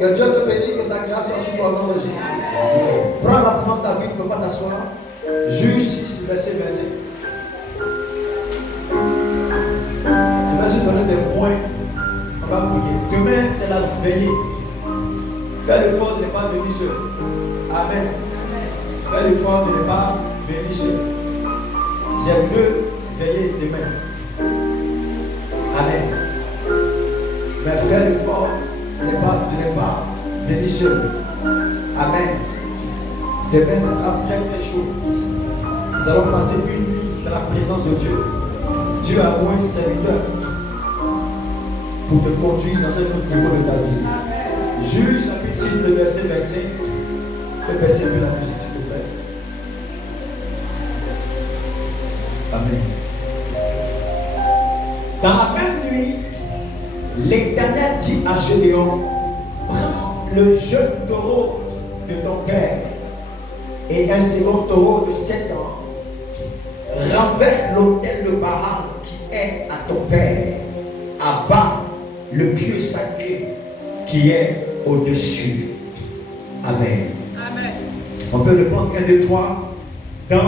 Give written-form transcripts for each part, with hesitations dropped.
Que Dieu te bénisse, que sa grâce soit sur toi au nom de Jésus. Prends rapidement ta Bible, ne peux pas t'asseoir. Juge 6, verset 25. Je vais juste donner des points. On va prier. Demain, c'est la veillée. Fais l'effort de ne pas venir seul. Amen. Fais l'effort de ne pas venir seul. J'ai 2 veillées demain. Amen. Mais fais l'effort de ne pas venir seul. Amen. Demain, ce sera très très chaud. Nous allons passer une nuit dans la présence de Dieu. Dieu a envoyé ses serviteurs pour te conduire dans un autre niveau de ta vie. Juge chapitre 6, le verset 25. Le verset 2, la musique, s'il te plaît. Amen. Dans la même nuit, l'Éternel dit à Gédéon, prends le jeune taureau de ton père et un second taureau de 7 ans, renverse l'autel de Baal qui est à ton père, abat le pieu sacré qui est au-dessus. Amen. Amen. On peut le prendre 1, 2, 3. Dans la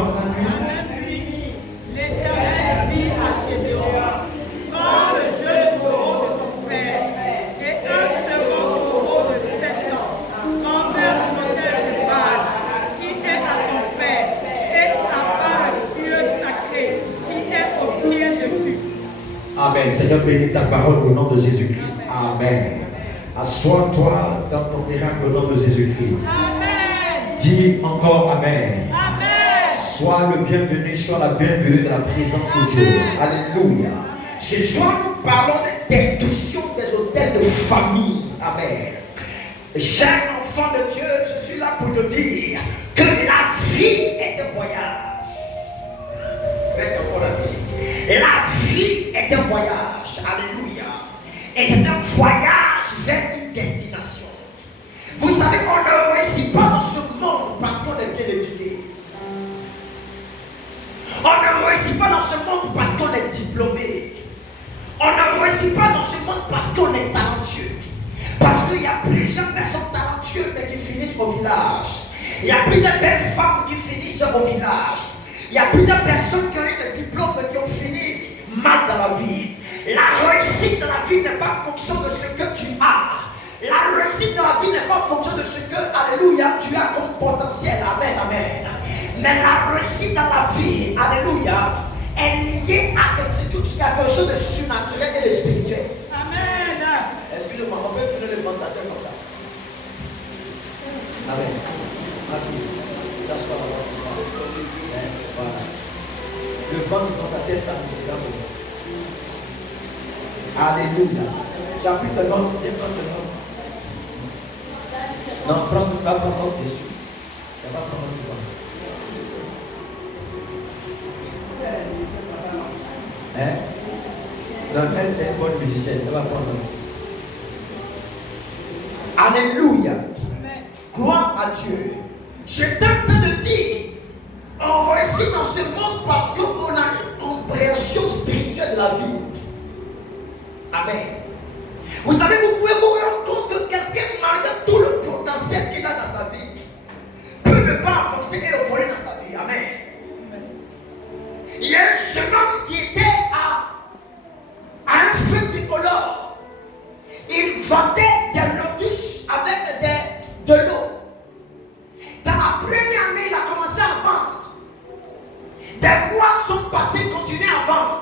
nuit, l'Éternel dit à Gédéon, prends le jeune taureau de ton père et un second taureau de 7 ans, renverse l'autel de Baal qui est à ton père et abat le pieu sacré qui est au pied dessus. Amen. Seigneur, bénis ta parole au nom de Jésus-Christ. Amen. Assois-toi dans ton miracle au nom de Jésus-Christ. Amen. Dis encore Amen. Amen. Sois le bienvenu, sois la bienvenue dans la présence de Dieu. Alléluia. Ce soir, nous parlons de destruction des autels de famille. Amen. Cher enfant de Dieu, je suis là pour te dire que la vie est un voyage. Reste encore la musique. La vie est un voyage. Alléluia. Et c'est un voyage vers une destination. Vous savez, on ne réussit pas dans ce monde parce qu'on est bien éduqué. On ne réussit pas dans ce monde parce qu'on est diplômé. On ne réussit pas dans ce monde parce qu'on est talentueux. Parce qu'il y a plusieurs personnes talentueuses mais qui finissent au village. Il y a plusieurs belles femmes qui finissent au village. Il y a plusieurs personnes qui ont eu des diplômes mais qui ont fini mal dans la vie. La réussite de la vie n'est pas en fonction de ce que tu as. La réussite de la vie n'est pas en fonction de ce que, alléluia, tu as comme potentiel. Amen, amen. Mais la réussite dans la vie, alléluia, est liée à quelque chose de surnaturel et de spirituel. Amen. Excusez-moi, on peut tourner le mentateur comme ça. Amen. Ma fille, t'assois là-bas comme ça. Voilà. Le vent du mentateur, ça me regarde. Alléluia. Tu as pris ton nom, viens prendre ton nom. Non, tu vas prendre l'autre dessus. Tu vas prendre l'autre devant. Hein? Non, elle c'est une bonne musicienne. Elle va prendre l'autre. Alléluia. Gloire à Dieu. Je t'entends de dire, on réussit dans ce monde parce qu'on a une compréhension spirituelle de la vie. Amen. Vous savez, vous pouvez vous rendre compte que quelqu'un, malgré tout le potentiel qu'il a dans sa vie, peut ne pas avancer et évoluer dans sa vie. Amen. Il y a un jeune homme qui était à un feu tricolore. Il vendait des lotus avec de l'eau. Dans la première année, il a commencé à vendre. Des mois sont passés, il continuait à vendre.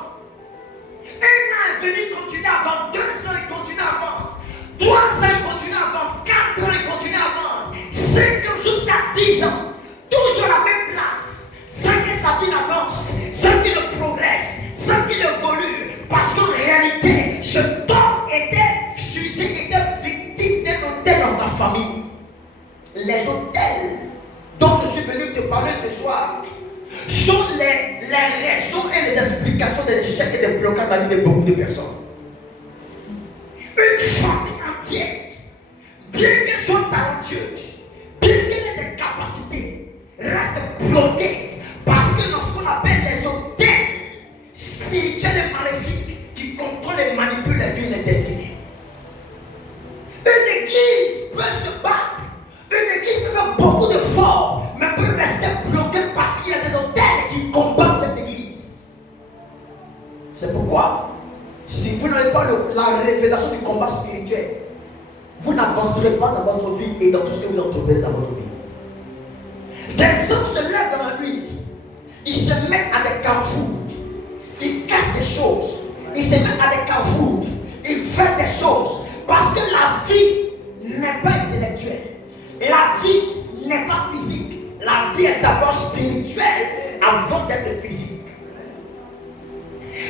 1 an est venu, il continuait à vendre. 2 ans, il continuait à vendre. 3 ans, il continuait à vendre. 4 ans, il continuait à vendre. 5 ans jusqu'à 10 ans. Toujours à la même place. Sans que sa vie n'avance. Sans qu'il ne progresse. Sans qu'il évolue. Parce qu'en réalité, ce homme était victime d'un hôtel dans sa famille. Les hôtels dont je suis venu te parler ce soir sont les raisons et les explications des échecs et des blocages de la vie de beaucoup de personnes. Une famille entière, bien qu'elle soit talentueuse, bien qu'elle ait des capacités, reste bloquée parce que dans ce qu'on appelle les hôtels spirituels et maléfiques qui contrôlent et manipulent les vies et les destinées. Une église peut vous n'avancerez pas dans votre vie et dans tout ce que vous entreprenez dans votre vie. Des hommes se lèvent dans la nuit, ils se mettent à des carrefours, ils cassent des choses, ils se mettent à des carrefours, ils font des choses, parce que la vie n'est pas intellectuelle, la vie n'est pas physique, la vie est d'abord spirituelle avant d'être physique.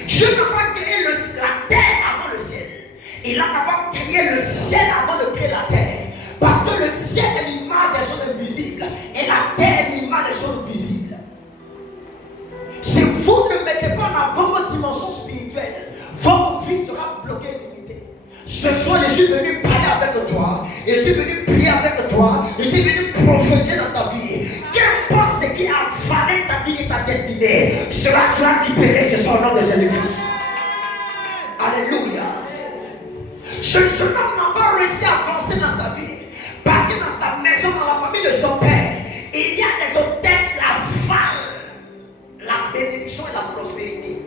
Dieu n'a pas créé la terre avant le ciel. Il a d'abord créé le ciel avant de créer la terre. Parce que le ciel est l'image des choses invisibles et la terre est l'image des choses visibles. Si vous ne mettez pas en avant votre dimension spirituelle, votre vie sera bloquée et limitée. Ce soir, je suis venu parler avec toi, et je suis venu prier avec toi, je suis venu prophétiser dans ta vie. Qu'importe ce qui a avalé ta vie et ta destinée, cela sera libéré ce soir au nom de Jésus-Christ. Alléluia. Ce jeune homme n'a pas réussi à avancer dans sa vie parce que dans sa maison, dans la famille de son père, il y a des hôtels qui avalent la bénédiction et la prospérité.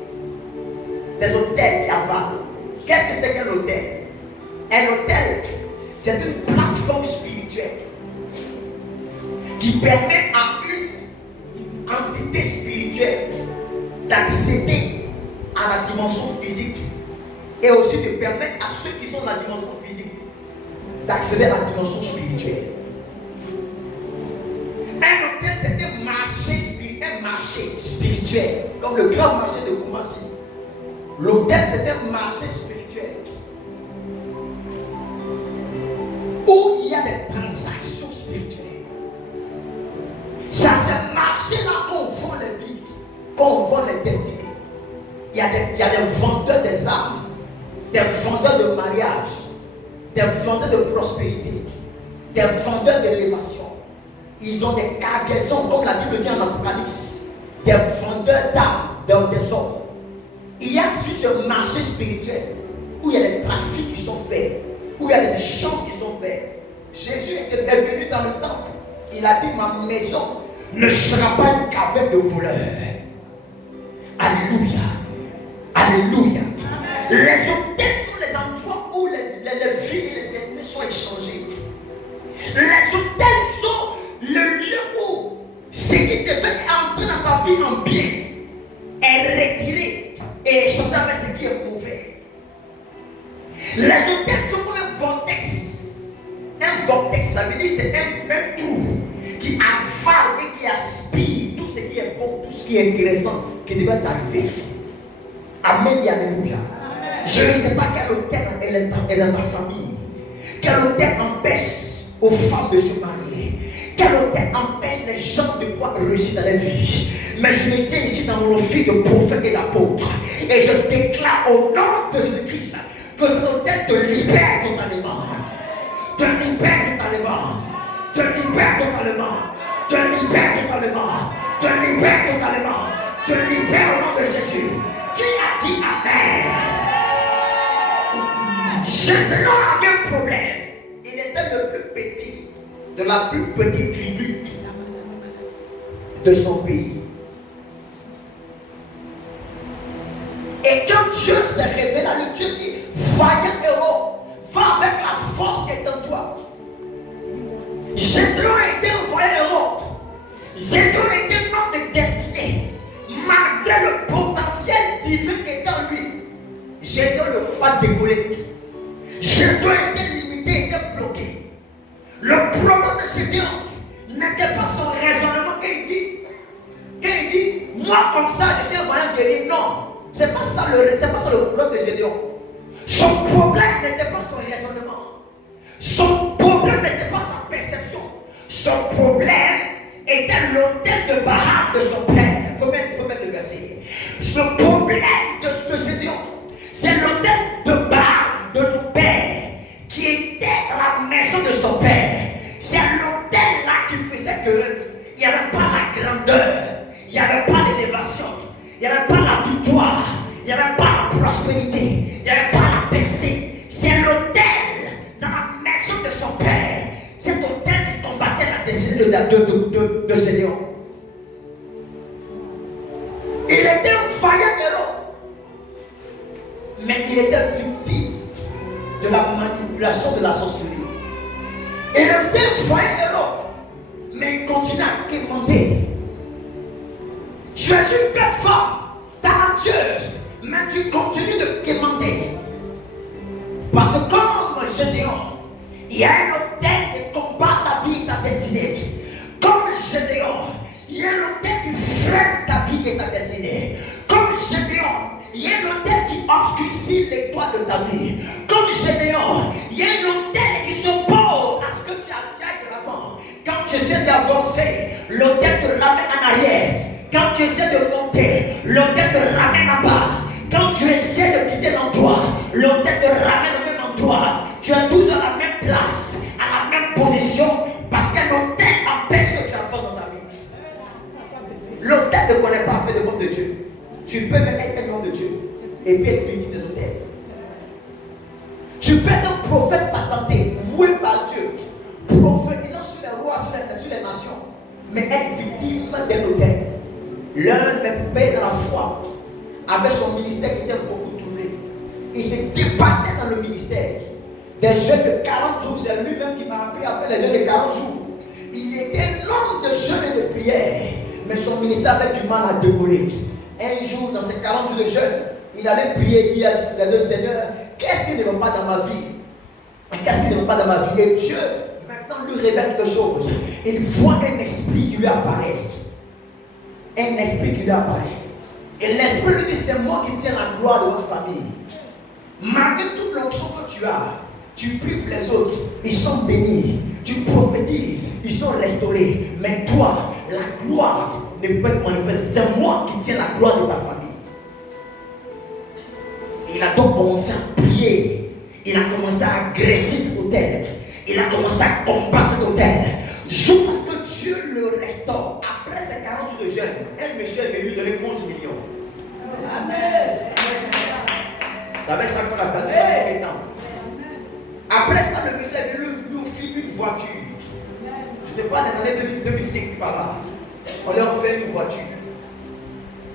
Des hôtels qui avalent. Qu'est-ce que c'est qu'un hôtel? Un hôtel, c'est une plateforme spirituelle qui permet à une entité spirituelle d'accéder à la dimension physique et aussi de permettre à ceux qui sont dans la dimension physique d'accéder à la dimension spirituelle. Un hôtel, c'est un marché spirituel, comme le grand marché de Koumassi. L'hôtel, c'est un marché spirituel où il y a des transactions spirituelles. C'est à ce marché-là qu'on vend les vies, qu'on vend les destinées. Il y a des vendeurs des âmes, des vendeurs de mariage, des vendeurs de prospérité, des vendeurs d'élévation. Ils ont des cargaisons, comme la Bible dit en Apocalypse, des vendeurs d'âmes, des hommes. Il y a sur ce marché spirituel où il y a des trafics qui sont faits, où il y a des échanges qui sont faits. Jésus est venu dans le temple. Il a dit, ma maison ne sera pas une caverne de voleurs. Alléluia. Alléluia. Les hôtels sont les endroits où les vies et les destinées sont échangées. Les hôtels sont le lieu où ce qui devait entrer dans ta vie en bien est retiré et échangé avec ce qui est mauvais. Les hôtels sont comme un vortex. Un vortex, ça veut dire c'est un trou qui avale et qui aspire tout ce qui est bon, tout ce qui est intéressant qui devait t'arriver. Amen et alléluia. Je ne sais pas quel hôtel est dans ta famille. Quel hôtel empêche aux femmes de se marier. Quel hôtel empêche les gens de pouvoir réussir dans la vie. Mais je me tiens ici dans mon office de prophète et d'apôtre. Et je déclare au nom de Jésus-Christ que cet hôtel te libère totalement. Te libère totalement. Te libère totalement. Te libère totalement. Te libère totalement. Te libère au nom de Jésus. Qui a dit Amen? Gédéon avait un problème. Il était le plus petit de la plus petite tribu de son pays. Et quand Dieu s'est révélé à lui, Dieu dit, vaillant héros, va avec la force qui est en toi. Gédéon était un vaillant héros. Gédéon était un homme de destinée. Malgré le potentiel divin qui était en lui, Gédéon ne peut pas décoller. Gédéon était limité, était bloqué. Le problème de Gédéon n'était pas son raisonnement qu'il dit, moi comme ça, je suis un moyen guéri. Non, c'est pas ça le problème de Gédéon. Son problème n'était pas son raisonnement. Son problème n'était pas sa perception. Son problème était l'autel de Baal de son père. Il faut mettre le verset. Le problème de Gédéon, c'est l'autel de Baal de son père qui était dans la maison de son père. C'est l'autel là qui faisait qu'il n'y avait pas la grandeur, il n'y avait pas l'élévation, il n'y avait pas la victoire, il n'y avait pas la prospérité, il n'y avait pas la percée. C'est l'autel dans la maison de son père. Cet autel qui combattait la destinée de Gédéon. Il était un vaillant héros, mais il était victime de la manipulation de la sorcellerie. Et le père voyait l'autre, mais il continue à quémander. Tu es une belle femme, talentueuse, mais tu continues de quémander. Parce que comme Gédéon, il y a un autel qui combat ta vie et ta destinée. Comme Gédéon, il y a un autel qui freine ta vie et ta destinée. Comme Gédéon, il y a un autel qui obscurcit l'étoile de ta vie. Comme Gédéon, il y a un autel qui s'oppose à ce que tu ailles de l'avant. Quand tu essaies d'avancer, l'autel te ramène en arrière. Quand tu essaies de monter, l'autel te ramène en bas. Quand tu essaies de quitter l'endroit, l'autel te ramène au même endroit. Tu es toujours à la même place, à la même position, parce qu'un autel empêche que tu avances dans ta vie. L'autel ne connaît pas fait de l'homme de Dieu. Tu peux même être un homme de Dieu et puis être victime des autels. Tu peux être un prophète patenté, moué par Dieu, prophétisant sur les rois, sur les nations, mais être victime d'un autel. L'un même père dans la foi avait son ministère qui était beaucoup troublé. Il se débattait dans le ministère. Des jeûnes de 40 jours, c'est lui-même qui m'a appris à faire les jeûnes de 40 jours. Il était un homme de jeûne et de prière, mais son ministère avait du mal à décoller. Un jour, dans ces 40 jours de jeûne, il allait prier, il a dit à Dieu, Seigneur, qu'est-ce qui ne va pas dans ma vie? Qu'est-ce qui ne va pas dans ma vie? Et Dieu, maintenant, lui révèle quelque chose. Il voit un esprit qui lui apparaît. Un esprit qui lui apparaît. Et l'esprit lui dit, c'est moi qui tiens la gloire de votre famille. Malgré toute l'onction que tu as, tu pries pour les autres, ils sont bénis. Tu prophétises, ils sont restaurés. Mais toi, la gloire ne peut pas être manifestée. C'est moi qui tiens la gloire de ta famille. Il a donc commencé à prier. Il a commencé à agresser cet hôtel. Il a commencé à combattre cet hôtel. Jusqu'à ce que Dieu le restaure. Après ces 40 jours de jeûne, un monsieur est venu donner 11 millions. Amen. Vous savez ça qu'on a perdu dans les temps. Après ça, le monsieur est venu lui offrir une voiture. Je te parle des années 2005 par là. On lui a offert une voiture.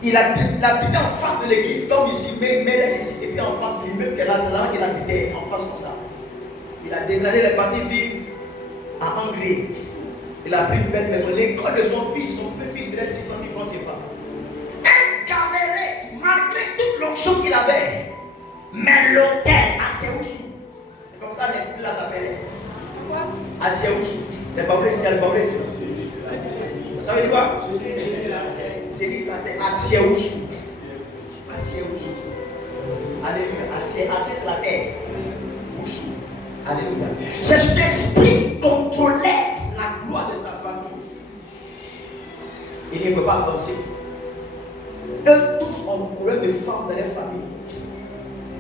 Il habitait en face de l'église, comme ici, mais ici, et puis en face de l'immeuble qu'elle a, c'est là qu'il habitait, en face comme ça. Il a déménagé, il est parti vivre à Hongrie. Il a pris une belle maison. L'école de son fils, son petit-fils, il a 600 000 francs CFA. Un galéré, malgré toute l'onction qu'il avait. Mais l'hôtel à Séoussou. C'est comme ça l'esprit là s'appelait. À Séoussou. C'est pas vrai, c'est pas vrai. Ça veut dire quoi? C'est dit à Séoussou. À Séoussou. Alléluia. Assez sur la terre. Oussou. Alléluia. Cet esprit contrôlait la gloire de sa famille. Il ne peut pas avancer. Eux tous ont problème de femmes dans les familles.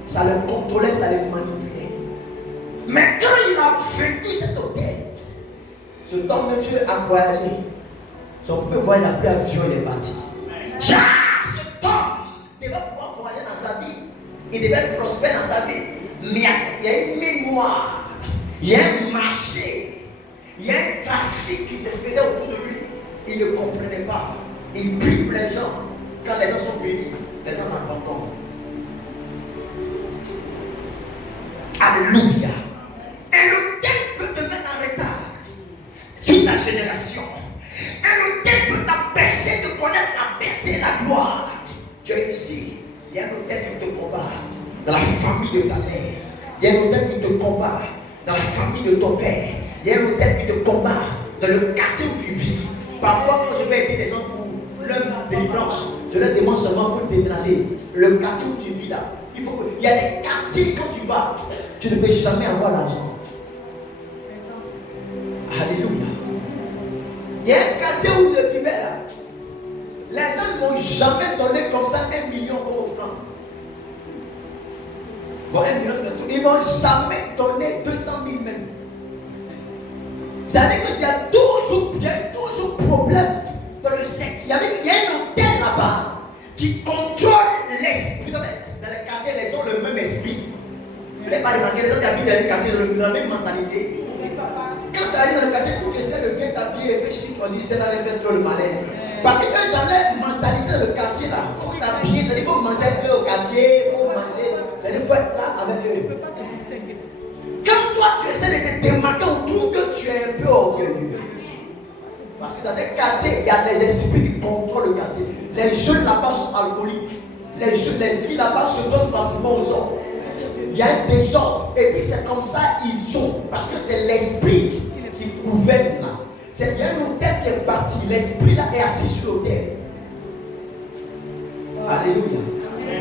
Ça les contrôlait, ça les manipulait. Mais quand il a vaincu cet hôtel, ce homme de Dieu a voyagé. Son premier voyage après avion, il est parti. Cet homme devait pouvoir voyager dans sa vie. Il devait être prospère dans sa vie. Mais il y a une mémoire. Il y a un marché. Il y a un trafic qui se faisait autour de lui. Il ne comprenait pas. Il prie pour les gens. Quand les gens sont bénis, les gens l'abandonnent. Alléluia. Un hôtel peut te mettre en retard sur ta génération. Un hôtel peut t'empêcher de connaître la percée et la gloire. Tu es ici. Il y a un hôtel qui te combat dans la famille de ta mère. Il y a un hôtel qui te combat dans la famille de ton père. Il y a un hôtel qui te combat dans le quartier où tu vis. Parfois, quand je vais aider des gens pour leur délivrance, je leur demande seulement il faut déménager. Le quartier où tu vis là, il y a des quartiers quand tu vas, tu ne peux jamais avoir l'argent. Alléluia. Il y a un quartier où je vivais là. Les gens ne m'ont jamais donné comme ça 1 million comme offrande. Bon, 1 million c'est tout. Ils ne m'ont jamais donné 200 000 même. C'est-à-dire qu'il y a toujours problème dans le secteur. Il y a un hôtel là-bas qui contrôle l'esprit. Dans les quartiers, les gens ont le même esprit. Vous n'avez pas remarqué, les gens qui habitent dans les quartiers ont la même mentalité. Quand tu arrives dans le quartier, tu essaies de bien t'habiller et puis chic, on dit c'est là qui fait trop le malin. Parce que dans leur mentalité de quartier là, il faut t'habiller, il faut manger un peu au quartier, il faut manger, il faut être là avec eux. Quand toi tu essaies de te démarquer, on trouve que tu es orgueilleux. Parce que dans un quartier, il y a des esprits qui contrôlent le quartier. Les jeunes là-bas sont alcooliques. Les filles là-bas se donnent facilement aux hommes. Il y a un désordre. Et puis c'est comme ça ils sont. Parce que c'est l'esprit qui gouverne là. Il y a un hôtel qui est bâti. L'esprit là est assis sur l'hôtel. Alléluia.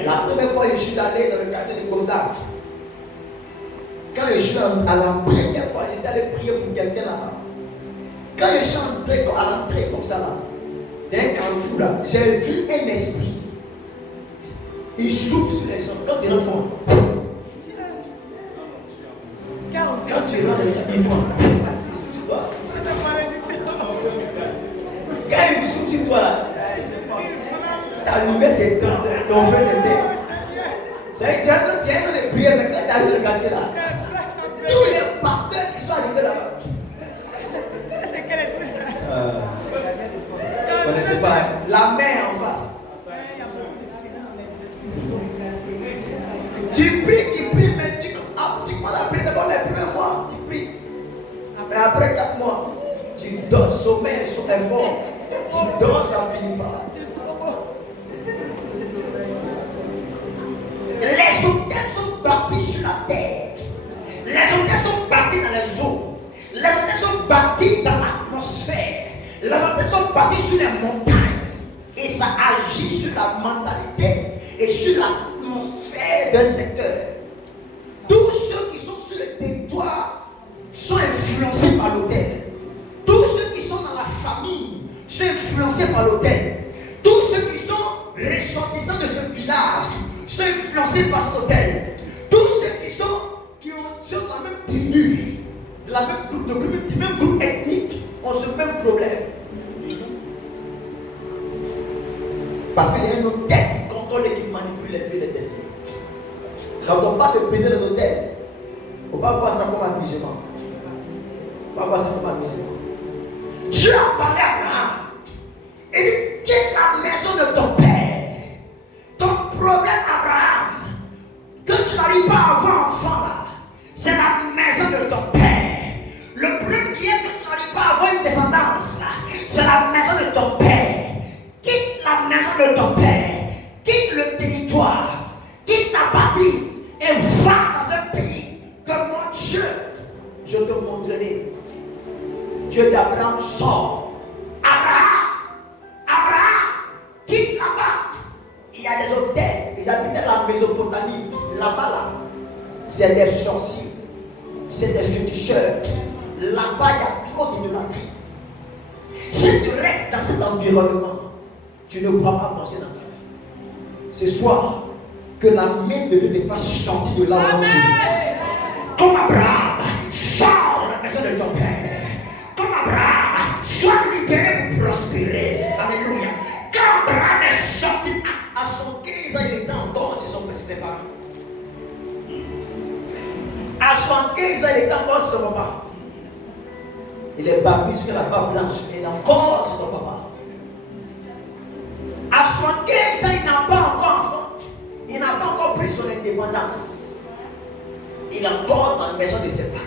La première fois que je suis allé dans le quartier de Gonzague, quand je suis à la première fois, j'étais allé prier pour quelqu'un là-bas. Quand je suis entré à l'entrée comme ça là, dans un carrefour là, j'ai vu un esprit. Il souffle sur les gens. Quand ils rentrent, quand tu rentres, ils font. Quand il souffle sur toi là, ta lumière c'est ton feu de terre. Tu as un peu de prière, mais quand tu arrives dans le quartier là, tous les pasteurs qui sont arrivés là-bas. Vous ne connaissez pas la mer en face. Tu pries, mais tu commences à prier d'abord les premiers mois, tu pries. Mais après 4 mois, tu donnes sommeil sur effort. Tu dors, ça ne finit pas. Les hôtels sont bâtis sur la terre. Les hôtels sont bâtis dans les eaux. Les hôtels sont bâtis dans l'atmosphère. Les hôtels sont bâtis sur les montagnes. Et ça agit sur la mentalité et sur l'atmosphère d'un secteur. Tous ceux qui sont sur le territoire sont influencés par l'hôtel. Tous ceux qui sont dans la famille sont influencés par l'hôtel. Tous ceux qui sont ressortissants de ce village sont influencés par cet hôtel. Tous ceux qui sont dans la même tribu, du même groupe ethnique, ont ce même problème. Parce qu'il y a un hôtel qui contrôle et qui manipule les vies et les destinées. Quand on parle de briser les hôtels, on va voir ça comme amusement. On va voir ça comme amusement. Dieu a parlé à Abraham. Il dit, quitte la maison de ton père. Ton problème, Abraham, que tu n'arrives pas à avoir enfant là, c'est la maison de ton père. Le problème qui est que tu n'arrives pas à avoir une descendance là, c'est la maison de ton père. Quitte la maison de ton père, quitte le territoire, quitte ta patrie et va dans un pays que mon Dieu, je te montrerai. Dieu d'Abraham sort. Abraham, quitte là-bas. Il y a des hôtels, ils habitaient la Mésopotamie. Là-bas, là, c'est des sorciers, c'est des féticheurs. Là-bas, il y a trop d'idolâtrie. Si tu restes dans cet environnement, tu ne pourras pas marcher dans ta vie. Ce soir, que la main de Dieu te fasse sortir de là où Jésus-Christ. Comme Abraham, sors de la maison de ton père. Comme Abraham, sois libéré pour prospérer. Alléluia. Quand Abraham est sorti à son 15 ans, il était encore chez son père. À son 15 ans, il était encore chez son papa. Il est barbu jusqu'à la barbe blanche. Il est encore chez son papa. À 75 ans, il n'a pas encore enfant. Il n'a pas encore pris son indépendance. Il est encore dans la maison de ses parents.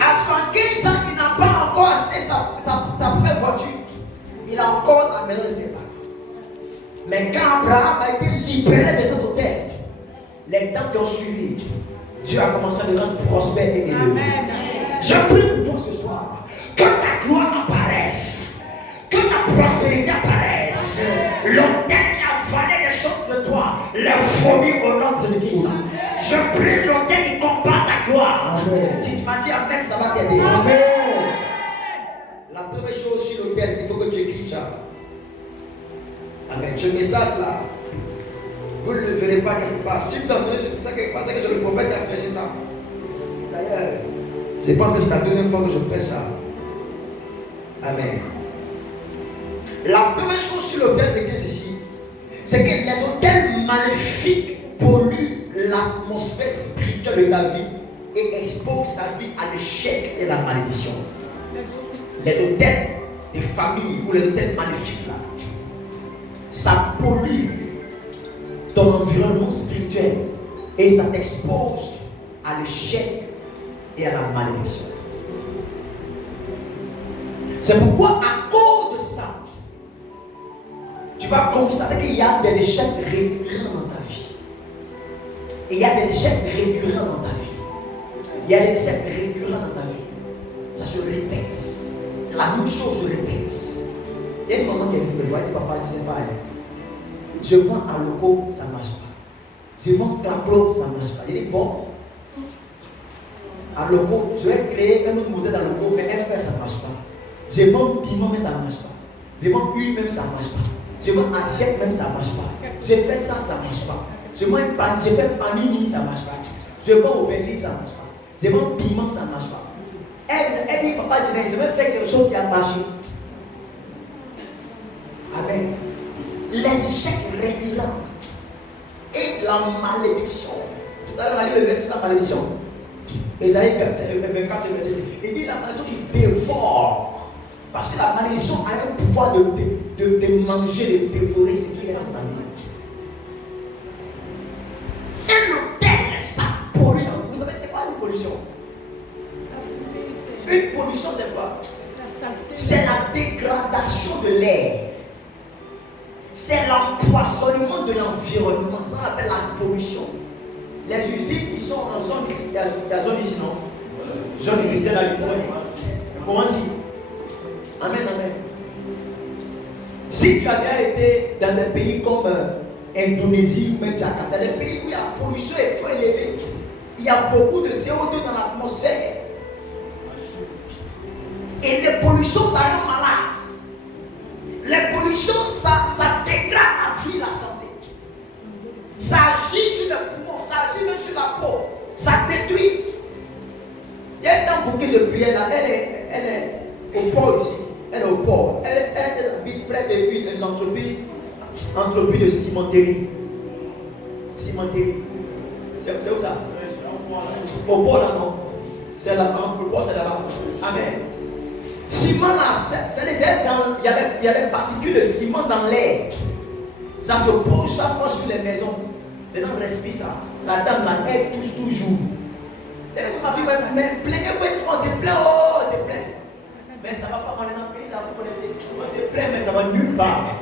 À 75 ans, il n'a pas encore acheté sa première voiture. Il est encore dans la maison de ses parents. Mais quand Abraham a été libéré de cet hôtel, les temps qui ont suivi, Dieu a commencé à le rendre prospère et élevé. Je prie pour toi ce soir, que ta gloire apparaisse. Que ta prospérité apparaisse. L'hôtel qui a avalé les choses de toi, les vomit au nom de Christ. Je brise l'hôtel qui combat ta gloire. Si tu m'as dit Amen, ça va t'aider. La première chose sur l'hôtel, il faut que tu écrives ça. Amen. Ce message là, vous ne le verrez pas quelque part. Si vous entendez ça quelque part, c'est que le prophète a prêché ça. D'ailleurs, je pense que c'est la deuxième fois que je prêche ça. Amen. La première chose sur l'hôtel de Dieu ici, c'est que les hôtels maléfiques polluent l'atmosphère spirituelle de ta vie et exposent ta vie à l'échec et la malédiction. Les hôtels des familles ou les hôtels maléfiques là, ça pollue ton environnement spirituel et ça t'expose à l'échec et à la malédiction. C'est pourquoi, à cause de ça, tu vas constater qu'il y a des échecs récurrents dans ta vie. Et il y a des échecs récurrents dans ta vie. Il y a des échecs récurrents dans ta vie. Ça se répète. La même chose se répète. Il y a une maman qui est venue me voir et dit, papa, je ne sais pas. Je vends un loco, ça ne marche pas. Je vends claclo, ça ne marche pas. Il dit, bon, à loco, je vais créer un autre modèle à loco, mais un fer, ça ne marche pas. Je vends piment, mais ça ne marche pas. Je vends huile, même ça ne marche pas. Je vends assiette, même ça ne marche pas. Je fais ça, ça ne marche pas. Je fais panini, ça ne marche pas. Je vends aubergine, ça ne marche pas. Je vends piment, ça ne marche pas. Elle dit, papa, je vais faire quelque chose qui a marché. Amen. Les échecs réguliers et la malédiction. Tout à l'heure, on a lu le verset de la malédiction. Ésaïe 24, verset 10. Il dit la malédiction qui dévore. Parce que la malédiction a un pouvoir de manger, de dévorer ce qui reste dans ta vie. Et l'autel, ça pollue. Vous savez, c'est quoi une pollution? Une pollution, c'est quoi? C'est la dégradation de l'air. C'est l'empoisonnement de l'environnement. Ça on appelle la pollution. Les usines qui sont en zone ici, il y a zone ici, non? Zone industrielle à l'époque. Comment si? Amen, amen. Si tu as déjà été dans un pays comme Indonésie ou même Jakarta, des pays où la pollution est trop élevée, il y a beaucoup de CO2 dans l'atmosphère. Et les pollutions, ça rend malade. Les pollutions, ça dégrade la vie, la santé. Ça agit sur le poumon, ça agit même sur la peau. Ça détruit. Il y a un temps pour que je priais là, elle est au port ici. Elle est au port. Elle habite près d'une entreprise de cimenterie. Cimenterie. C'est où ça? Au port là, non? C'est là-bas. Le port, c'est là-bas. Amen. Ciment là, il y a des particules de ciment dans l'air. Ça se pose chaque fois sur les maisons. Les gens respirent ça. La dame là, elle touche toujours. Ma fille va me plaindre. Oh, c'est plein, oh, c'est plein. Mais ça ne va pas, on est dans le pays là, vous connaissez. Oh, c'est plein, mais ça va nulle part.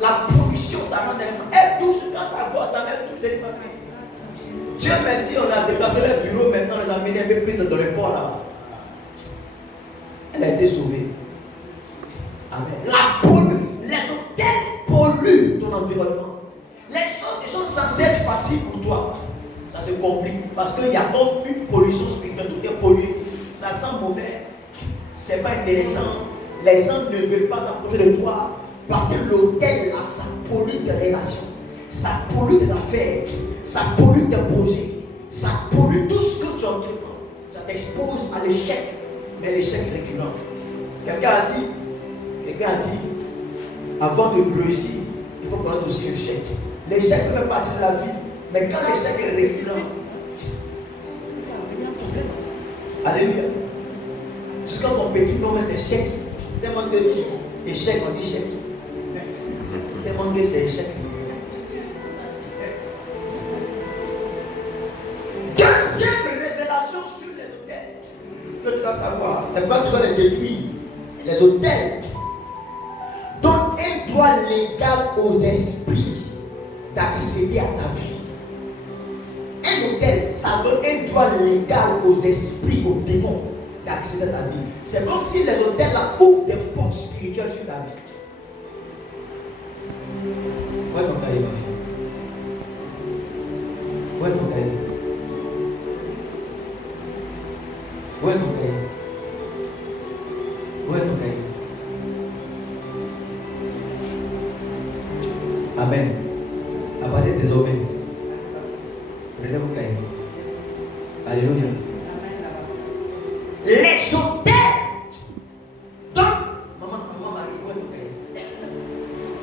La pollution, ça rend tellement. Elle touche quand ça gosse, elle touche des papiers. Dieu merci, on a déplacé le bureau, maintenant on les a amenés un peu plus dans le port là. Elle a été sauvée. Amen. Les hôtels polluent ton environnement. Les choses qui sont censées être faciles pour toi, ça se complique. Parce qu'il y a donc une pollution spirituelle, tout est pollué. Ça sent mauvais. C'est pas intéressant. Les gens ne veulent pas s'approcher de toi. Parce que l'hôtel là, ça pollue tes relations. Ça pollue tes affaires. Ça pollue tes projets. Ça pollue tout ce que tu entreprends. Ça t'expose à l'échec. Mais l'échec récurrent. Quelqu'un a dit, avant de réussir, il faut connaître aussi l'échec. L'échec fait partie de la vie. Mais quand l'échec est récurrent, alléluia. Jusqu'à mon petit nom, c'est échec. Tellement que tu échec, on dit échec. Tellement que c'est échec. Deuxième révélation sur les hôtels que tu dois savoir, c'est quoi tu dois les détruire. Les hôtels donnent un droit légal aux esprits d'accéder à ta vie. Un hôtel, ça donne un droit légal aux esprits, aux démons d'accéder à ta vie. C'est comme si les hôtels là ouvrent des portes spirituelles sur ta vie. Où est ton cahier, ma fille? Où est ton cahier? Où est ton cahier? Où est ton cahier? Amen. À partir de désormais, prenez vos cahiers. Alléluia. Les hôtels donnent. Maman Marie, où est ton cahier?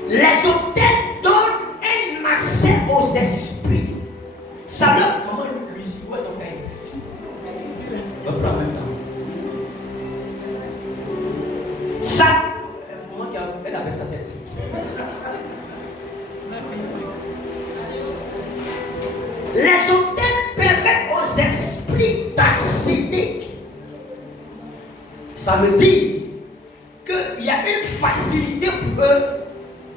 Les hôtels donnent un accès aux esprits. Ça leur. Maman Lucie, où est ton cahier? On va prendre en même temps. Ça. Maman qui elle avait sa tête. Les hôtels permettent aux esprits d'accéder. Ça veut dire qu'il y a une facilité pour eux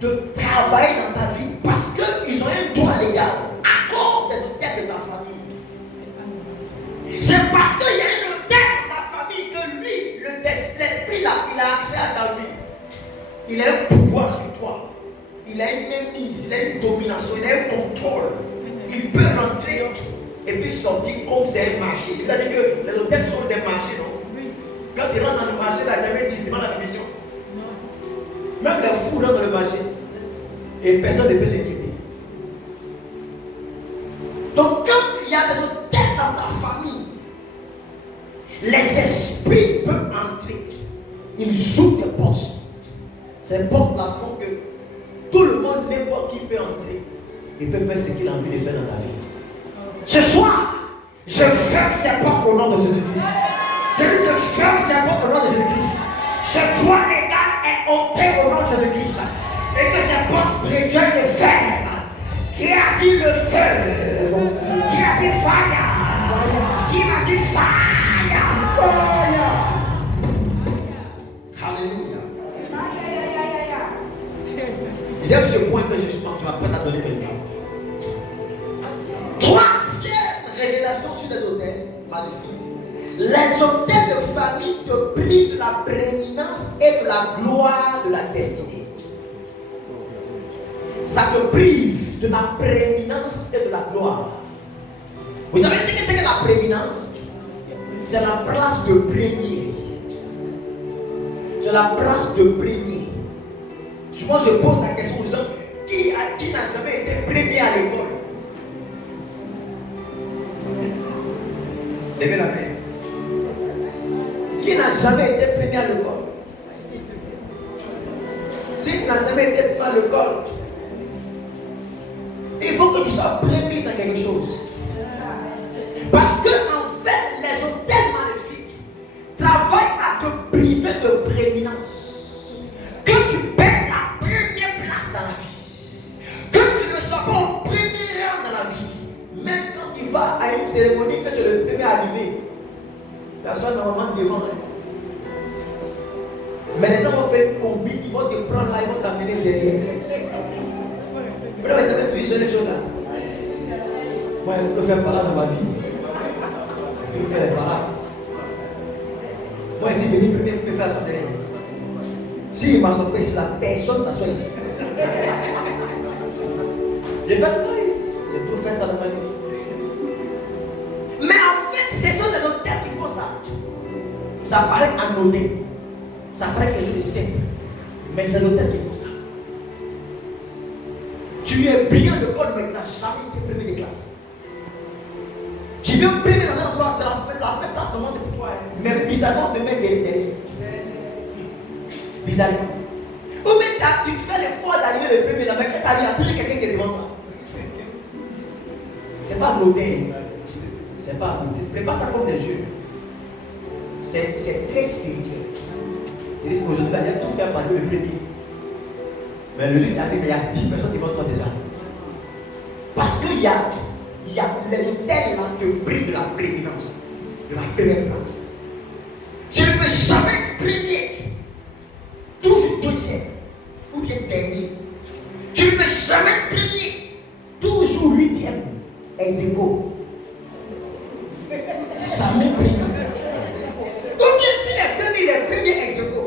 de travailler dans ta vie parce qu'ils ont un droit légal à cause des notaires de ta famille. C'est parce qu'il y a un notaire dans ta famille que lui, l'esprit là, il a accès à ta vie. Il a un pouvoir sur toi. Il a une mainmise, il a une domination, il a un contrôle. Il peut rentrer et puis sortir comme c'est un marché. Il a dit que les hôtels sont des marchés, non? Quand tu rentres dans le marché, là, jamais tu demandes la permission. Même les fous rentrent dans le marché et personne ne peut les quitter. Donc quand il y a des hôtels dans ta famille, les esprits peuvent entrer. Ils ouvrent des portes. Ces portes-là font que tout le monde, n'importe qui peut entrer et peut faire ce qu'il a envie de faire dans ta vie. Ce soir, je ferme ces portes au nom de Jésus-Christ. Je ferme ces portes au nom de Jésus-Christ. Ce droit légal est ôté au nom de Jésus-Christ. Et que ces portes spirituelles se ferment. Qui a dit le feu? Qui a dit fire? Qui m'a dit fire? Fire! Alléluia. J'aime ce point que justement tu m'apprends à donner maintenant. Troisième révélation sur les hôtels maléfiques. Les hôtels de famille te privent de la prééminence et de la gloire de la destinée. Ça te prive de la prééminence et de la gloire. Vous savez ce que c'est que la prééminence? C'est la place de premier. C'est la place de premier. Souvent je pose la question aux gens, qui n'a jamais été premier à l'école? Levez la main. Qui n'a jamais été premier à l'école? S'il n'a jamais été premier à l'école, il faut que tu sois premier dans quelque chose. Parce que en fait, les hôtels maléfiques travaillent à te priver de prééminence. Que tu perds la première place dans la vie. Que tu ne sois pas au premier rang dans la vie. Même quand tu vas à une cérémonie, que tu es le premier arrivé, tu t'assois normalement devant. Mais les gens vont faire une combi, ils vont te prendre là, ils vont t'amener derrière. Vous avez jamais vu ce choses là? Moi, je peux faire par là dans ma vie. Je peux faire par là. Moi, ici, venir premier, je peux faire son derrière. Si il m'a sorti ici, la personne s'assoit ici. Je fais ça, je peux faire ça dans ma vie. Mais en fait, ce sont des hôtels qui font ça. Ça paraît anodin. Ça paraît quelque chose de simple. Mais c'est l'hôtel qui font ça. Tu es brillant de code, mais tu n'as jamais été premier de classe. Tu viens premier dans un endroit, la même place, comment c'est pour toi. Mais bizarrement, tu te mets derrière. Bizarrement. Ou même tu te fais l'effort d'arriver le premier là, mais quand tu arrives, il y a toujours quelqu'un qui est devant toi. C'est pas anodin. C'est pas anodin. Prépare ça comme des jeux. C'est très spirituel. Tu dis qu'aujourd'hui, il y a tout fait par le premier. Mais le jour qui arrive, il y a 10 personnes devant toi déjà. Parce qu'il y a les hôtels là qui prient de la prééminence, de la première place. Tu ne peux jamais être premier, toujours deuxième, ou bien dernier. Tu ne peux jamais être premier, toujours huitième, ex-aequo. Jamais premier. Ou bien si les premiers ex-aequo.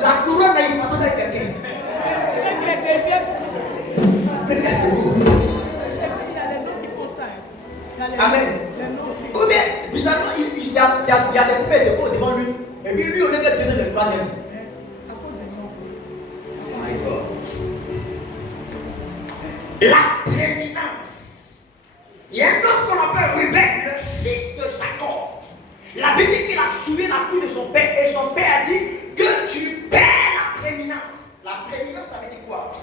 La couronne là, il partage avec quelqu'un. Amen. Ou bien, bizarrement, il y a des premiers épaules devant lui. Et puis lui, on est le deuxième et le troisième. My God. La prééminence. Il y a un homme qu'on appelle Ruben, le fils de Jacob. La Bible dit qu'il a soulevé la couille de son père. Et son père a dit que tu perds la prééminence. La prééminence, ça veut dire quoi?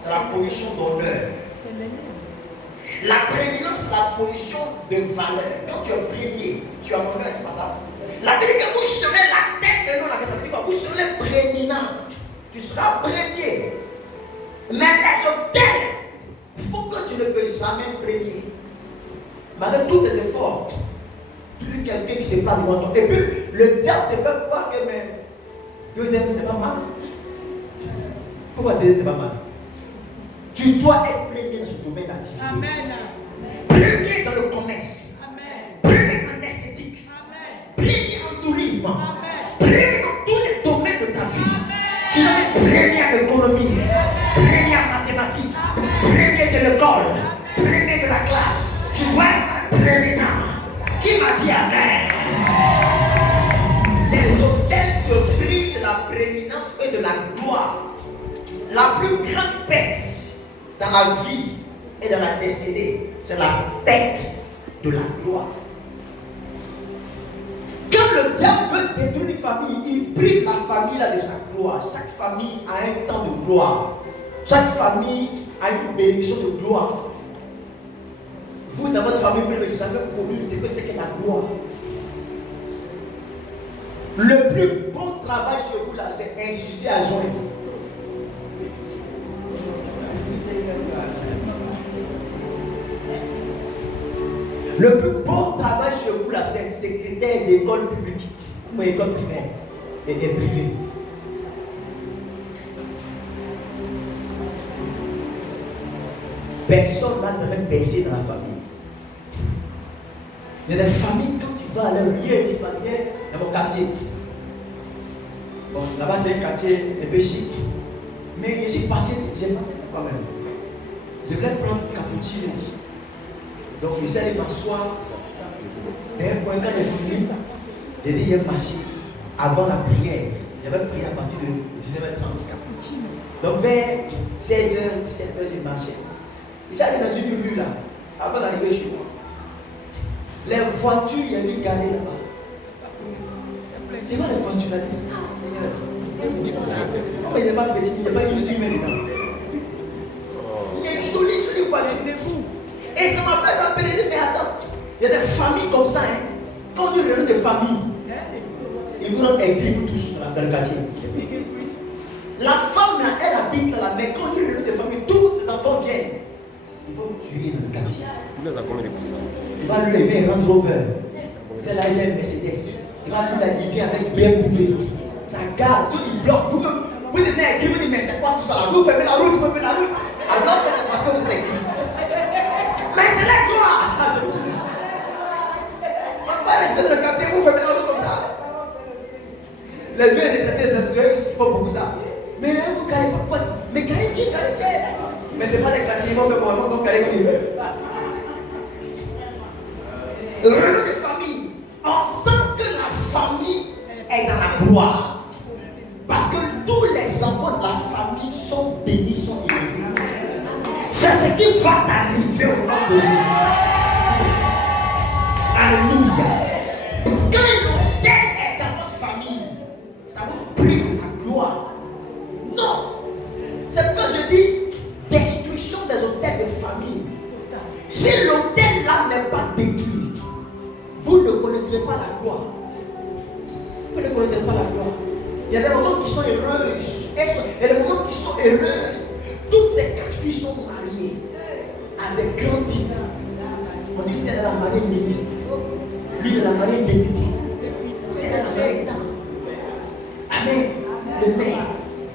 C'est la position d'honneur. La prééminence, c'est la position de valeur. Quand tu es premier, tu as honneur, c'est pas ça. La Bible dit que vous serez la tête et non la tête. Ça veut dire quoi? Vous serez prééminent. Tu seras premier. Mais les hôtels, il faut que tu ne peux jamais premier. Malgré tous tes efforts, toujours quelqu'un qui se place devant toi. Et puis, le diable te fait croire que mais Deuxième, c'est pas mal. Pourquoi deuxième, c'est pas mal? Tu dois être premier dans ce domaine d'activité. Amen. Premier dans le commerce. Amen. Premier en esthétique. Amen. Premier en tourisme. Amen. Premier dans tous les domaines de ta vie. Amen. Tu dois être premier en économie. Premier en mathématiques. Premier de l'école. Premier de la classe. Tu dois être premier dans. Qui m'a dit Amen? Les hôtels te prient de la prééminence et de la gloire. La plus grande pète dans la vie et dans la destinée, c'est la pète de la gloire. Quand le diable veut détruire une famille, il prive la famille là de sa gloire. Chaque famille a un temps de gloire. Chaque famille a une bénédiction de gloire. Vous, dans votre famille, vous n'avez jamais connu ce que c'est que la gloire. Le plus bon travail sur vous, là, c'est insister à joindre. Le plus bon travail sur vous, là, c'est secrétaire d'école publique ou école primaire et privée. Personne n'a jamais percé dans la famille. Il y a des familles, quand tu vas à leur lieu, tu vas bien dans mon quartier. Bon, là-bas, c'est un quartier un peu chic. Mais je suis passé, j'aime pas quand même. Je voulais prendre cappuccino. Donc, j'essaie d'aller m'asseoir. Et quand j'ai fini, j'ai dit, il y a marché avant la prière. J'avais prié à partir de 19h30. Donc, vers 16h, 17h, j'ai marché. J'allais dans une rue là, avant d'arriver chez moi. Les voitures, il y avait garé là-bas. C'est quoi les voitures là? Ah, Seigneur. Oh, mais il n'y a pas de petit, il n'y a pas une lumière dedans. Les jolies voitures. Et ça m'a fait rappeler, mais attends, il y a des familles comme ça, hein. Quand on dit réunion de famille, ils vous rendent écrire tous dans le quartier. La femme là, elle habite là, mais quand on dit réunion de famille, tous ces enfants viennent. Ils vont vous tuer dans le quartier. Il va lui lever un Range Rover. C'est là, il a une Mercedes. Tu vas lui la livrer avec bien bouffé. Ça garde, tout il bloque. Vous devenez écrit, vous dites, mais c'est quoi tout ça là? Vous fermez la route, vous fermez la route. Alors que c'est parce que vous êtes écrit. Mais c'est la gloire. On va rester dans le quartier, vous fermez la route comme ça. Les vieux retraités, il faut beaucoup ça. Mais là, vous carrez pas. Mais carrez bien. Mais ce n'est pas les quartiers, ils vont faire comment, ils vont carrer comme ils veulent. Réunion de famille. On sent que la famille est dans la gloire. Parce que tous les enfants de la famille sont bénis, sont élevés. C'est ce qui va t'arriver au nom de Jésus. Alléluia. Quand l'autel est dans votre famille, ça vous prive la gloire. Non. C'est pourquoi je dis destruction des hôtels de famille. Si l'hôtel là n'est pas détruit, vous ne connaîtrez pas la gloire. Vous ne connaîtrez pas la gloire. Il y a des moments qui sont heureuses. Il y a des moments qui sont heureuses. Toutes ces 4 filles sont mariées à des grands types. On dit c'est de la mariée ministre. Lui de la mariée député. C'est de la mariée dame. Amen. Le maire.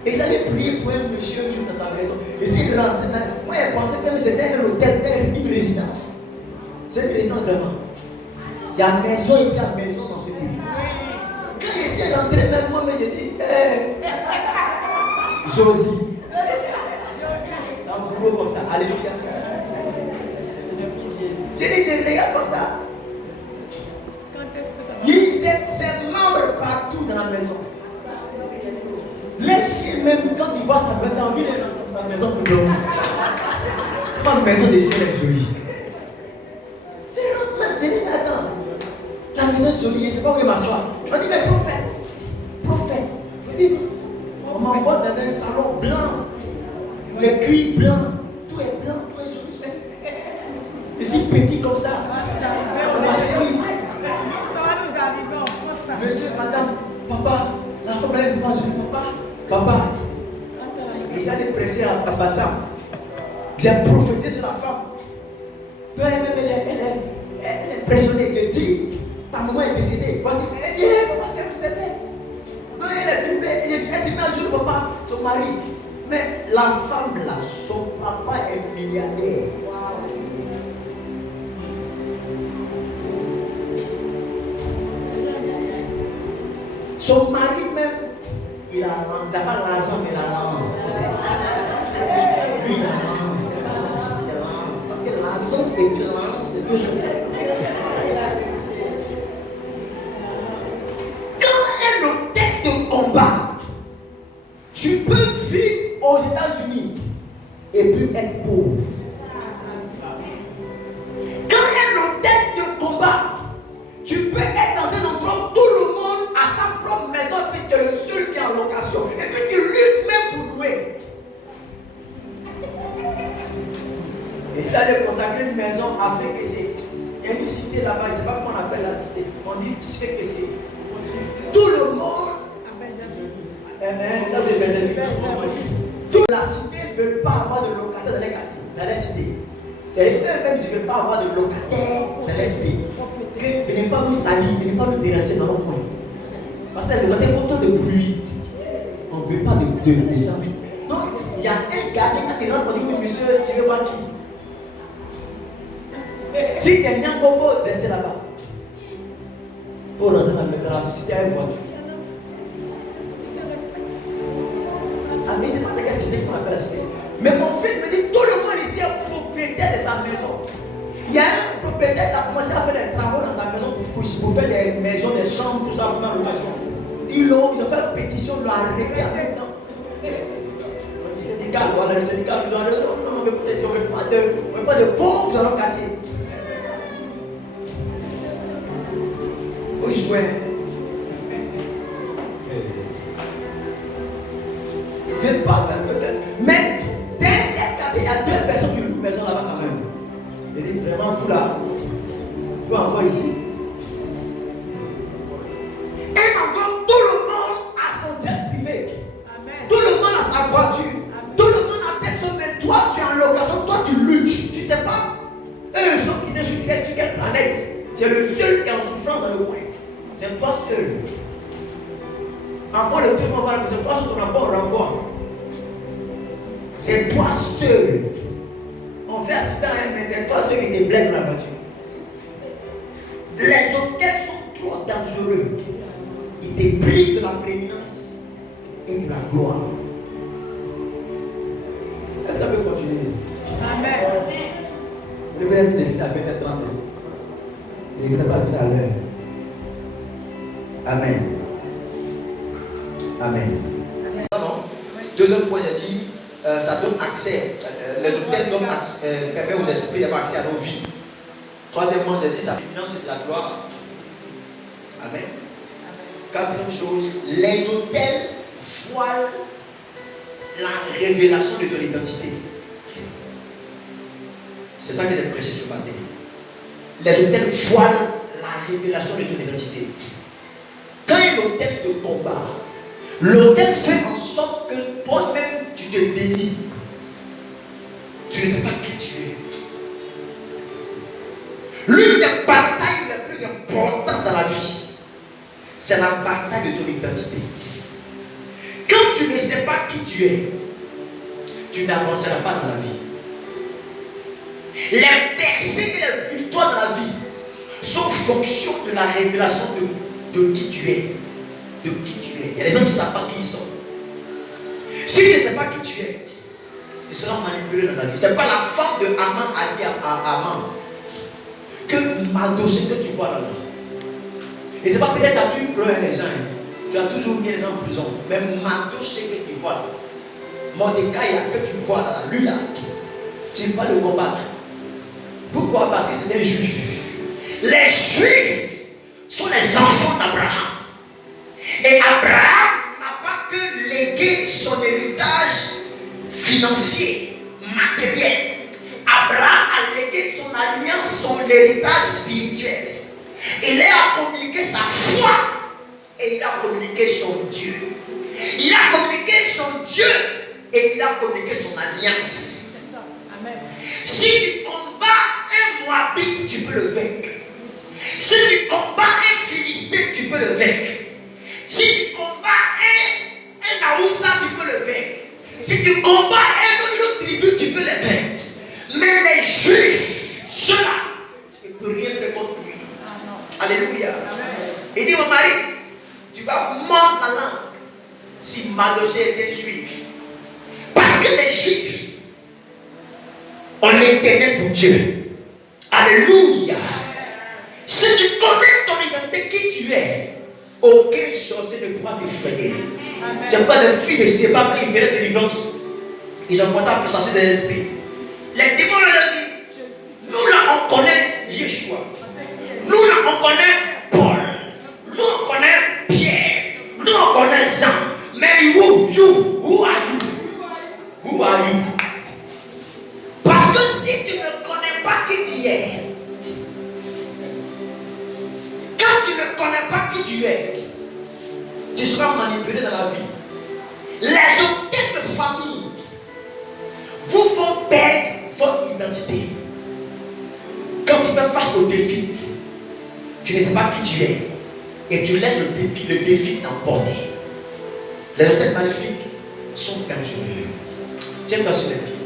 Et j'avais prié pour un monsieur un jour dans sa maison. Et s'il rentrait dans... Moi, je pensais que c'était un hôtel, c'était une résidence. C'est une résidence vraiment. Il y a maison et puis il y a maison dans ce pays. Quand je suis rentré, même moi, je dis, Josie. C'est un boulot comme ça. Alléluia. J'ai dit, je regarde comme ça. Il dit, c'est membre partout dans la maison. Les chiens, même quand tu vois ça, tu as envie de rentrer dans sa maison pour dormir. Ma maison des chiens est jolie. Je rentre même, je dis, mais attends, la maison est jolie, je ne sais pas où il m'assoit. On dit, mais prophète, je dis, on m'envoie dans un salon blanc, les cuirs blancs, tout est blanc, tout est joli. Je suis petit comme ça, ma chemise. Monsieur, madame, papa, la femme là, elle ne pas jolie, papa. Et j'allais presser à papa Sam. J'ai prophétisé sur la femme. Toi, elle est impressionnée. Je dis, ta maman est décédée. Voici, elle dit, comment ça vous avez fait? Non, elle est tombée. mari. Mais la femme là, son papa est milliardaire. Son mari même, il a d'abord l'argent, mais il a l'âme. Lui, il a l'âme, c'est pas l'argent, c'est l'âme. Parce que l'argent et puis l'âme, c'est deux choses. Quand un hôtel de combat, tu peux vivre aux États-Unis et puis être pauvre. Quand un hôtel de combat, tu peux être dans un endroit où tout le monde a sa propre maison, puis tu es le seul qui est en location. Et puis tu luttes même pour louer. Et ça, de consacrer une maison à Fékessé. Il y a une cité là-bas, je ne sais pas comment on appelle la cité. On dit Fékessé. Tout le monde. Toute la cité ne veut pas avoir de locataires dans les quartiers, dans les cités. C'est eux-mêmes qui ne veulent pas avoir de locataires dans les cités. Venez pas nous salir, venez pas nous déranger dans nos coins. Parce que les locataires font trop de bruit. On ne veut pas des gens. Donc, il y a un gardien qui te rentre pour dire, monsieur, tu veux voir qui? Si tu es bien, il faut rester là-bas. Il faut rentrer dans le trafic si tu as une voiture. Ah, mais c'est pas de quelle cité qu'on appelle la cité. Mais mon fils me dit, tout le monde ici est propriétaire de sa maison. Il y a un propriétaire qui a commencé à faire des travaux dans sa maison pour faire des maisons, des chambres, tout ça pour la location. Ils ont fait une pétition, ils l'ont arrêté en même temps. Le syndicat, voilà, le syndicat, ils ont arrêté. Non, on ne veut pas de pauvres dans notre quartier. Où ils jouaient. Je ne parle pas. Mais dans un quartier, il y a deux personnes qui louent une maison là-bas quand même. Je dis vraiment, vous là, vous encore ici. Et encore, tout le monde a son jet privé. Amen. Tout le monde a sa voiture. Amen. Tout le monde a telle chose, mais toi tu es en location, toi tu luttes. Tu ne sais pas. Eux, ils sont quittés sur quelle planète. Tu es le seul qui est en souffrance dans le coin. C'est toi seul. Enfant, le truc, on va le c'est toi sur ton enfant, on renvoie. C'est toi seul. On fait accident, mais c'est toi seul qui te blesse dans la voiture. Les hôtels sont trop dangereux. Ils te privent de la prééminence et de la gloire. Est-ce qu'on peut continuer? Amen. Le verset des filles à 20 et 30. Il ne faut pas venir à l'heure. Amen. Amen. Deuxième point, il a dit, ça donne accès. Les hôtels permettent aux esprits d'avoir accès à nos vies. Troisièmement, j'ai dit, sa prééminence et de la gloire. Amen. Quatrième chose, les hôtels voilent la révélation de ton identité. C'est ça que j'ai prêché ce matin. Les hôtels voilent la révélation de ton identité. Quand un hôtel de combat, l'hôtel fait en sorte que toi-même tu te dénies. Tu ne sais pas qui tu es. L'une des batailles les plus importantes dans la vie, c'est la bataille de ton identité. Quand tu ne sais pas qui tu es, tu n'avanceras pas dans la vie. Les percées et les victoires dans la vie sont fonction de la révélation de qui tu es. De qui tu es. Il y a des gens qui ne savent pas qui ils sont. Si tu ne sais pas qui tu es, tu seras manipulé dans la vie. C'est pourquoi la femme de Haman a dit à Haman que Mardoché que tu vois là. Et c'est pas peut-être que tu as toujours pleuré les gens. Tu as toujours mis les gens en prison. Mais Mardoché que tu vois là. Mordecai que tu vois là. Lui là. Tu ne peux pas le combattre. Pourquoi? Parce que c'est des juifs. Les juifs sont les enfants d'Abraham. Et Abraham n'a pas que légué son héritage financier, matériel. Abraham a légué son alliance, son héritage spirituel. Il a communiqué sa foi et il a communiqué son Dieu. Il a communiqué son Dieu et il a communiqué son alliance. Amen. Si tu combats un Moabite, tu peux le vaincre. Si tu combats un Philistin, tu peux le vaincre. Si tu combats un Aoussa, tu peux le vaincre. Si tu combats une autre tribu, tu peux les faire. Mais les Juifs, ceux-là, tu ne peux rien faire contre lui. Alléluia. Il dit, mon mari, tu vas mordre la langue si Mardochée était juif. Parce que les Juifs ont l'Éternel pour Dieu. Alléluia. Si tu connais ton identité, qui tu es, aucun sorcier ne pourra t'effrayer. C'est pas les filles de Séba qui faisaient la délivrance. Ils ont commencé à faire chasser des esprits. Les démons leur disent, nous là on connaît Yeshua. Nous là on connaît Paul. Nous on connaît Pierre. Nous on connaît Jean. Mais who are you? Who are you? Parce que si tu ne connais pas qui tu es, quand tu ne connais pas qui tu es, tu seras manipulé dans la vie. Les hôtels de famille vous font perdre votre identité. Quand tu fais face au défi, tu ne sais pas qui tu es et tu laisses le défi t'emporter. Les hôtels maléfiques sont dangereux. Tiens-toi sur les pieds.